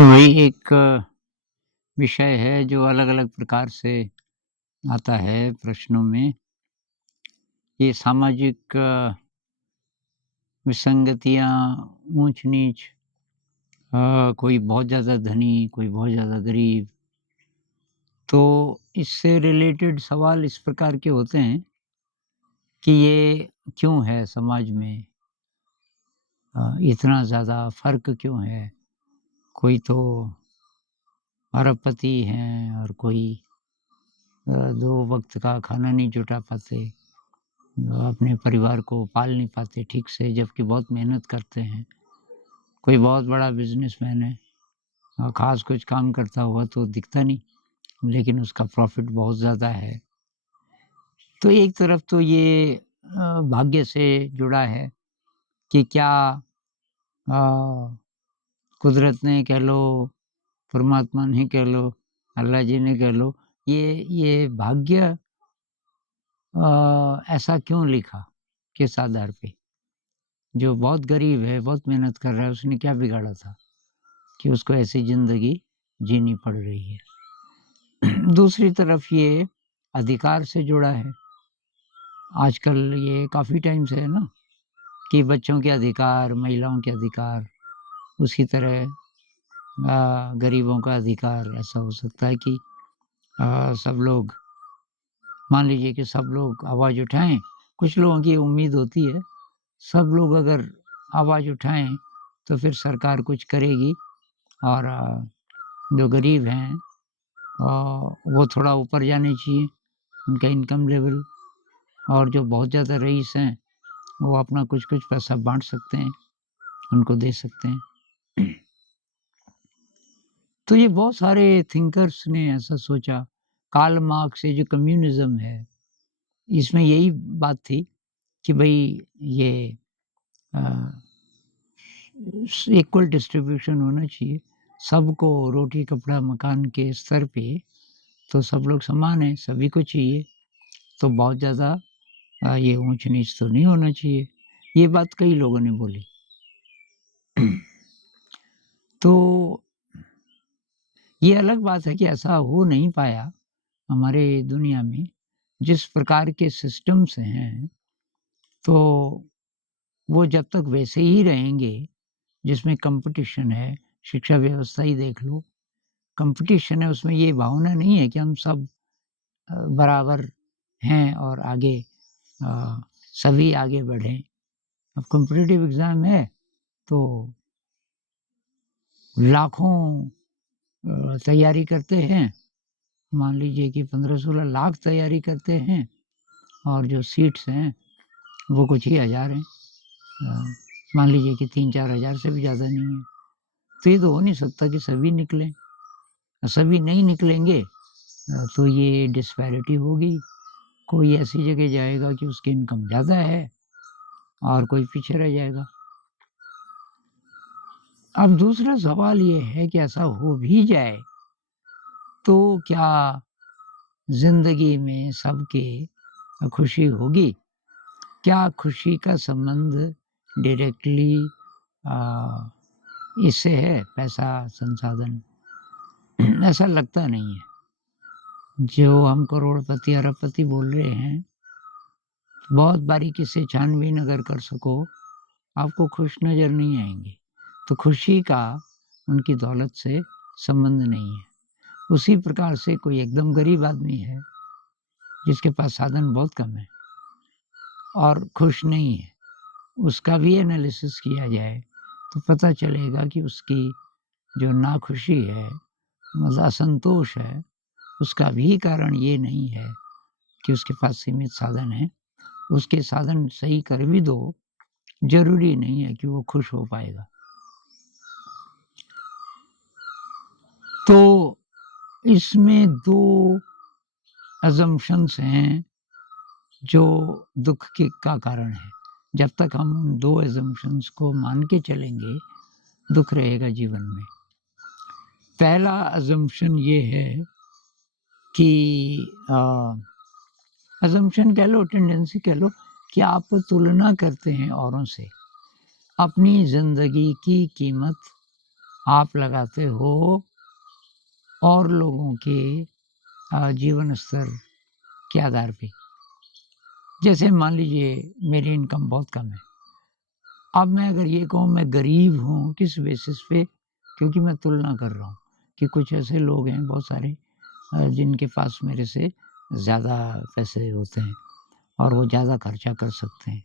तो वही एक विषय है जो अलग-अलग प्रकार से आता है प्रश्नों में। ये सामाजिक विसंगतियाँ, ऊँच-नीच, कोई बहुत ज़्यादा धनी, कोई बहुत ज़्यादा गरीब। तो इससे रिलेटेड सवाल इस प्रकार के होते हैं कि ये क्यों है समाज में इतना ज़्यादा फ़र्क क्यों है? कोई तो अरबपति हैं और कोई 2 वक़्त का खाना नहीं जुटा पाते। अपने परिवार को पाल नहीं पाते ठीक से, जबकि बहुत मेहनत करते हैं। कोई बहुत बड़ा बिज़नेसमैन है और ख़ास कुछ काम करता हुआ तो दिखता नहीं, लेकिन उसका प्रॉफ़िट बहुत ज़्यादा है। तो एक तरफ तो ये भाग्य से जुड़ा है कि क्या अ, कुदरत ने कह लो, परमात्मा ने कह लो, अल्लाह जी ने कह लो, ये भाग्य ऐसा क्यों लिखा, किस आधार पे? जो बहुत गरीब है, बहुत मेहनत कर रहा है, उसने क्या बिगाड़ा था कि उसको ऐसी ज़िंदगी जीनी पड़ रही है। दूसरी तरफ ये अधिकार से जुड़ा है। आजकल ये काफ़ी टाइम से है ना कि बच्चों के अधिकार, महिलाओं के अधिकार, उसी तरह गरीबों का अधिकार ऐसा हो सकता है कि सब लोग मान लीजिए कि सब लोग आवाज़ उठाएँ, कुछ लोगों की उम्मीद होती है, सब लोग अगर आवाज़ उठाएँ, तो फिर सरकार कुछ करेगी और जो गरीब हैं वो थोड़ा ऊपर जाने चाहिए, उनका इनकम लेवल और जो बहुत ज़्यादा रईस हैं, वो अपना कुछ-कुछ पैसा बाँट सकते हैं, उनको दे सकते हैं। तो ये बहुत सारे थिंकर्स ने ऐसा सोचा। कार्ल मार्क्स ये जो कम्युनिज़्म है, इसमें यही बात थी कि भई ये अ, इक्वल डिस्ट्रीब्यूशन होना चाहिए। सबको रोटी, कपड़ा, मकान के स्तर पे तो सब लोग समान हैं, सभी को चाहिए। तो बहुत ज़्यादा ये ऊँच-नीच तो नहीं होना चाहिए। ये बात कई लोगों ने बोली। तो ये अलग बात है कि ऐसा हो नहीं पाया हमारे दुनिया में। जिस प्रकार के सिस्टम्स हैं, तो वो जब तक वैसे ही रहेंगे, जिसमें कॉम्पिटिशन है, शिक्षा व्यवस्था ही देख लो, कॉम्पिटिशन है, उसमें ये भावना नहीं है कि हम सब बराबर हैं और आगे अ, सभी आगे बढ़ें। अब कॉम्पिटिटिव एग्ज़ाम है, तो लाखों तैयारी करते हैं। मान लीजिए कि 15-16 लाख तैयारी करते हैं और जो सीट्स हैं, वो कुछ ही हज़ार हैं। अ, मान लीजिए कि 3-4 हज़ार से भी ज़्यादा नहीं है। तो ये तो हो नहीं सकता कि सभी निकलें। सभी नहीं निकलेंगे तो ये डिस्पैरिटी होगी। कोई ऐसी जगह जाएगा कि उसकी इनकम ज़्यादा है और कोई पीछे रह जाएगा। अब दूसरा सवाल ये है कि ऐसा हो भी जाए, तो क्या ज़िंदगी में सबके खुशी होगी? क्या खुशी का संबंध डायरेक्टली अ, इससे है पैसा, संसाधन? ऐसा लगता नहीं है। जो हम करोड़पति, अरबपति बोल रहे हैं, बहुत बारीकी से छानबीन अगर कर सको, आपको खुश नज़र नहीं आएँगे। तो खुशी का उनकी दौलत से संबंध नहीं है। उसी प्रकार से कोई एकदम गरीब आदमी है, जिसके पास साधन बहुत कम है और खुश नहीं है, उसका भी एनालिसिस किया जाए, तो पता चलेगा कि उसकी जो नाखुशी है, मतलब असंतोष है, उसका भी कारण ये नहीं है कि उसके पास सीमित साधन हैं। उसके साधन सही कर भी दो, ज़रूरी नहीं है कि वो खुश हो पाएगा। तो इसमें 2 असम्पशन्स हैं जो दुःख के का कारण है। जब तक हम उन 2 असम्पशन्स को मान के चलेंगे, दुःख रहेगा जीवन में। पहला असम्पशन ये है कि असम्पशन कह लो, टेंडेंसी कह लो कि आप तुलना करते हैं औरों से। अपनी ज़िंदगी की कीमत आप लगाते हो और लोगों के जीवन स्तर के आधार पे। जैसे मान लीजिए मेरी इनकम बहुत कम है। अब मैं अगर ये कहूँ मैं गरीब हूँ, किस बेसिस पे? क्योंकि मैं तुलना कर रहा हूँ कि कुछ ऐसे लोग हैं बहुत सारे जिनके पास मेरे से ज़्यादा पैसे होते हैं और वो ज़्यादा खर्चा कर सकते हैं।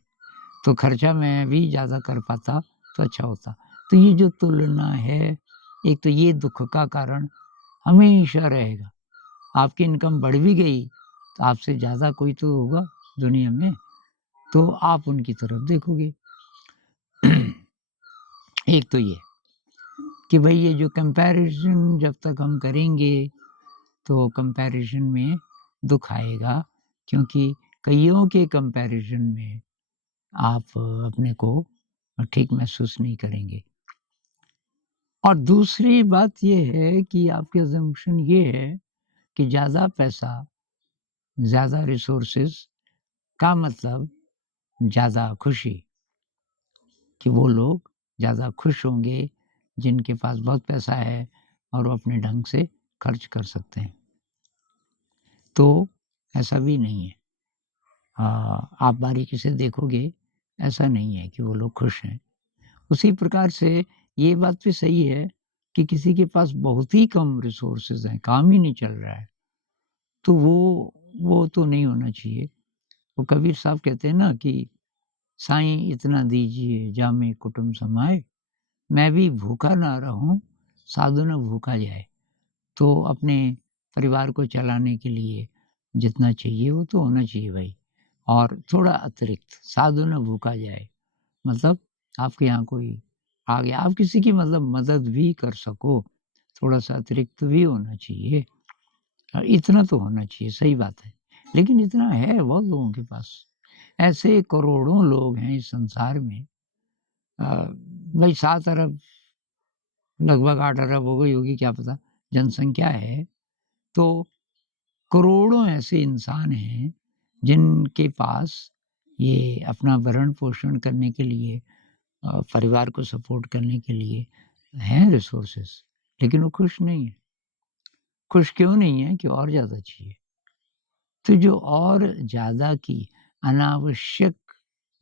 तो खर्चा मैं भी ज़्यादा कर पाता तो अच्छा होता। तो ये जो तुलना है, एक तो ये दुःख का कारण हमेशा रहेगा। आपकी इनकम बढ़ भी गई, तो आपसे ज़्यादा कोई तो होगा दुनिया में, तो आप उनकी तरफ देखोगे। एक तो ये कि भई ये जो कंपैरिज़न जब तक हम करेंगे, तो कंपैरिज़न में दुःख आएगा क्योंकि कइयों के कंपैरिज़न में आप अपने को ठीक महसूस नहीं करेंगे। और दूसरी बात ये है कि आपकी अज़म्पशन ये है कि ज़्यादा पैसा, ज़्यादा रिसोर्सेज़ का मतलब ज़्यादा खुशी, कि वो लोग ज़्यादा खुश होंगे जिनके पास बहुत पैसा है और वो अपने ढंग से खर्च कर सकते हैं। तो ऐसा भी नहीं है। आप बारीकी से देखोगे, ऐसा नहीं है कि वो लोग खुश हैं। उसी प्रकार से ये बात भी सही है कि किसी के पास बहुत ही कम रिसोर्सेज़ हैं, काम ही नहीं चल रहा है, तो वो तो नहीं होना चाहिए। वो कबीर साहब कहते हैं ना कि साईं इतना दीजिए जामे कुटुम्ब समाए, मैं भी भूखा ना रहूँ, साधु न भूखा जाए। तो अपने परिवार को चलाने के लिए जितना चाहिए वो तो होना चाहिए भाई, और थोड़ा अतिरिक्त, साधु न भूखा जाए। मतलब आपके यहाँ कोई आ गया, आप किसी की मतलब मदद भी कर सको, थोड़ा-सा अतिरिक्त भी होना चाहिए। इतना तो होना चाहिए, सही बात है। लेकिन इतना है बहुत लोगों के पास। ऐसे करोड़ों लोग हैं इस संसार में। अ, भई 7 अरब, लगभग 8 अरब हो गई होगी क्या पता, जनसंख्या है। तो करोड़ों ऐसे इंसान हैं जिनके पास ये अपना भरण-पोषण करने के लिए, परिवार को सपोर्ट करने के लिए हैं रिसोर्सेज़, लेकिन वो खुश नहीं है। खुश क्यों नहीं है? कि और ज़्यादा चाहिए। तो जो और ज़्यादा की अनावश्यक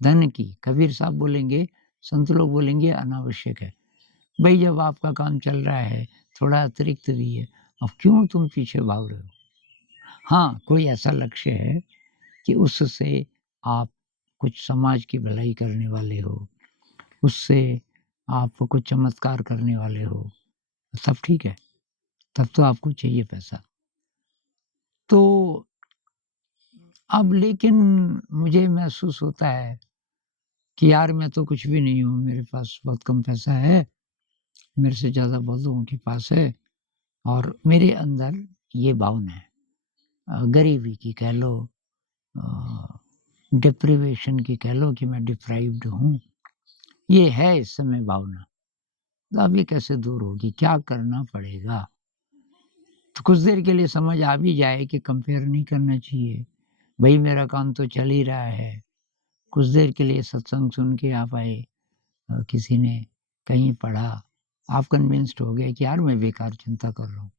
धन की, कबीर साहब बोलेंगे, संत लोग बोलेंगे अनावश्यक है। भई जब आपका काम चल रहा है, थोड़ा अतिरिक्त भी है, अब क्यों तुम पीछे भाग रहे हो? हाँ, कोई ऐसा लक्ष्य है कि उससे आप कुछ समाज की भलाई करने वाले हो, उससे आप कुछ चमत्कार करने वाले हो, तब ठीक है, तब तो आपको चाहिए पैसा। तो अब लेकिन मुझे महसूस होता है कि यार मैं तो कुछ भी नहीं हूँ, मेरे पास बहुत कम पैसा है, मेरे से ज़्यादा बहुत लोगों के पास है और मेरे अंदर ये भावना है, गरीबी की कह लो, अ, डिप्रिवेशन की कह लो कि मैं डिप्राइव्ड हूँ, ये है इस समय भावना। तो अब ये कैसे दूर होगी? क्या करना पड़ेगा? तो कुछ देर के लिए समझ आ भी जाए कि कंपेयर नहीं करना चाहिए। भई मेरा काम तो चल ही रहा है। कुछ देर के लिए सत्संग सुन के आप आए, किसी ने कहीं पढ़ा, आप कन्विंस्ड हो गए कि यार मैं बेकार चिंता कर रहा हूँ।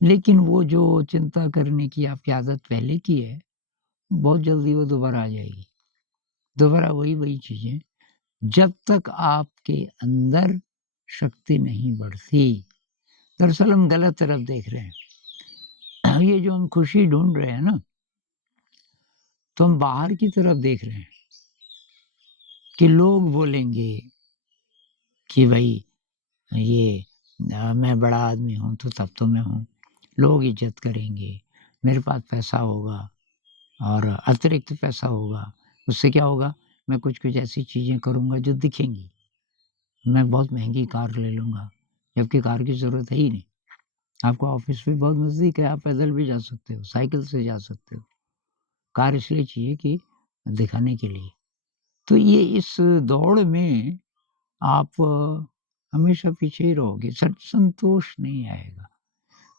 लेकिन वो जो चिंता करने की आपकी आदत पहले की है, बहुत जल्दी वो दोबारा आ जाएगी। दोबारा वही-वही चीज़ें, जब तक आपके अंदर शक्ति नहीं बढ़ती। दरअसल हम गलत तरफ देख रहे हैं। ये जो हम खुशी ढूँढ रहे हैं ना, तो हम बाहर की तरफ देख रहे हैं कि लोग बोलेंगे कि भई ये मैं बड़ा आदमी हूँ तो तब तो मैं हूँ। लोग इज़्ज़त करेंगे, मेरे पास पैसा होगा और अतिरिक्त पैसा होगा। उससे क्या होगा? मैं कुछ-कुछ ऐसी चीज़ें करूँगा जो दिखेंगी। मैं बहुत महँगी कार ले लूँगा, जबकि कार की ज़रूरत है ही नहीं। आपका ऑफ़िस भी बहुत नज़दीक है, आप पैदल भी जा सकते हो, साइकिल से जा सकते हो। कार इसलिए चाहिए कि दिखाने के लिए। तो ये इस दौड़ में आप हमेशा पीछे ही रहोगे, संतोष नहीं आएगा।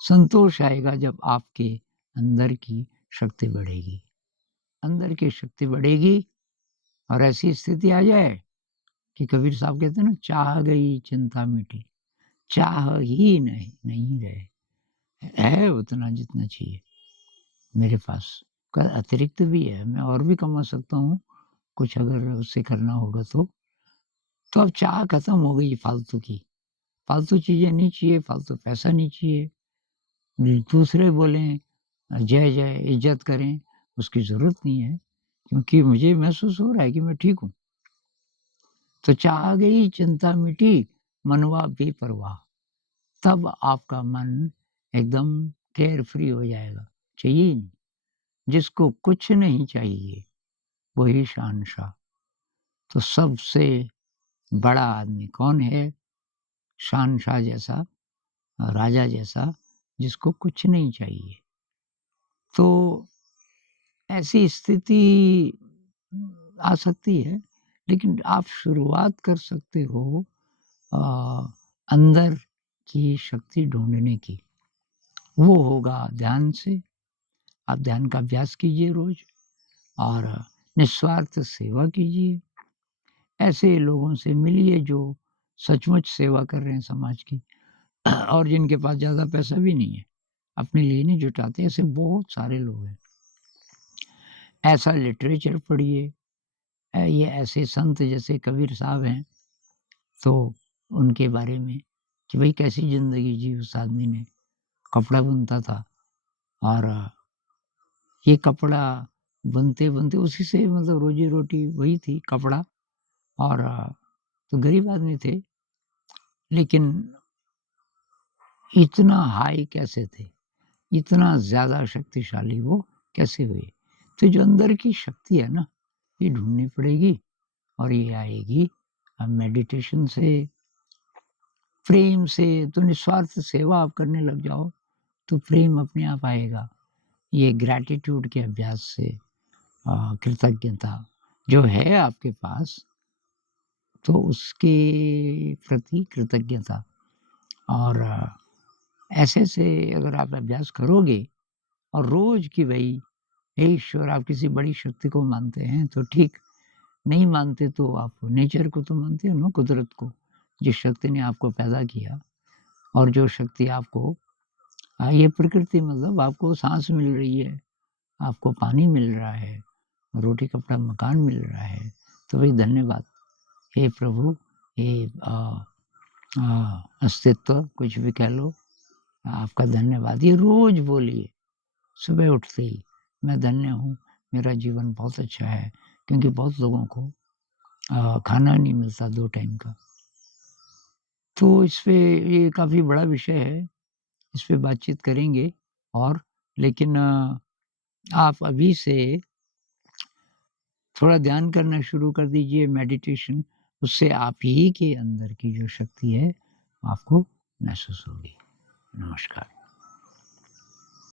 संतोष आएगा जब आपके अंदर की शक्ति बढ़ेगी। अंदर की शक्ति बढ़ेगी और ऐसी स्थिति आ जाए कि कबीर साहब कहते हैं ना, चाह गई चिंता मिटी। चाह ही नहीं रहे। है उतना जितना चाहिए मेरे पास, क अतिरिक्त भी है, मैं और भी कमा सकता हूँ, कुछ अगर उससे करना होगा तो। तो अब चाह खत्म हो गई फालतू की, फालतू चीज़ें नहीं चाहिए, फालतू पैसा नहीं चाहिए। दूसरे बोलें जय जय, इज़्ज़त करें, उसकी ज़रूरत नहीं है, क्योंकि मुझे महसूस हो रहा है कि मैं ठीक हूँ। तो चाह गई, चिंता मिटी, मनवा बेपरवाह। तब आपका मन एकदम केयर फ्री हो जाएगा, चाहिए ही नहीं। जिसको कुछ नहीं चाहिए, वही शहंशाह। तो सबसे बड़ा आदमी कौन है? शहंशाह जैसा, राजा जैसा, जिसको कुछ नहीं चाहिए। तो ऐसी स्थिति आ सकती है, लेकिन आप शुरुआत कर सकते हो अ, अंदर की शक्ति ढूँढने की। वो होगा ध्यान से। आप ध्यान का अभ्यास कीजिए रोज़ और निस्वार्थ सेवा कीजिए। ऐसे लोगों से मिलिए जो सचमुच सेवा कर रहे हैं समाज की और जिनके पास ज़्यादा पैसा भी नहीं है, अपने लिए नहीं जुटाते, ऐसे बहुत सारे लोग हैं। ऐसा लिटरेचर पढ़िए। ये ऐसे संत जैसे कबीर साहब हैं, तो उनके बारे में कि भई कैसी ज़िंदगी जी उस आदमी ने। कपड़ा बुनता था और ये कपड़ा बुनते-बुनते उसी से मतलब रोज़ी-रोटी वही थी कपड़ा और तो गरीब आदमी थे, लेकिन इतना हाई कैसे थे? इतना ज़्यादा शक्तिशाली वो कैसे हुए? तो जो अंदर की शक्ति है ना, ये ढूँढनी पड़ेगी और ये आएगी मेडिटेशन से, प्रेम से। तो निस्वार्थ सेवा आप करने लग जाओ, तो प्रेम अपने आप आएगा। ये ग्रैटिट्यूड के अभ्यास से कृतज्ञता जो है आपके पास, तो उसके प्रति कृतज्ञता और ऐसे-ऐसे अगर आप अभ्यास करोगे और रोज़ कि भई, हे ईश्वर आप किसी बड़ी शक्ति को मानते हैं तो ठीक, नहीं मानते तो आप नेचर को तो मानते हो ना, कुदरत को, जिस शक्ति ने आपको पैदा किया और जो शक्ति आपको ये प्रकृति मतलब आपको साँस मिल रही है, आपको पानी मिल रहा है, रोटी, कपड़ा, मकान मिल रहा है, तो भई धन्यवाद। हे प्रभु, हे अस्तित्व कुछ भी कह लो, आपका धन्यवाद। ये रोज़ बोलिए, सुबह उठते ही, मैं धन्य हूँ, मेरा जीवन बहुत अच्छा है, क्योंकि बहुत लोगों को खाना नहीं मिलता 2 टाइम का। तो इस पे ये काफ़ी बड़ा विषय है, इस पे बातचीत करेंगे और लेकिन आप अभी से थोड़ा ध्यान करना शुरू कर दीजिए, मेडिटेशन, उससे आप ही के अंदर की जो शक्ति है, आपको महसूस होगी। नमस्कार।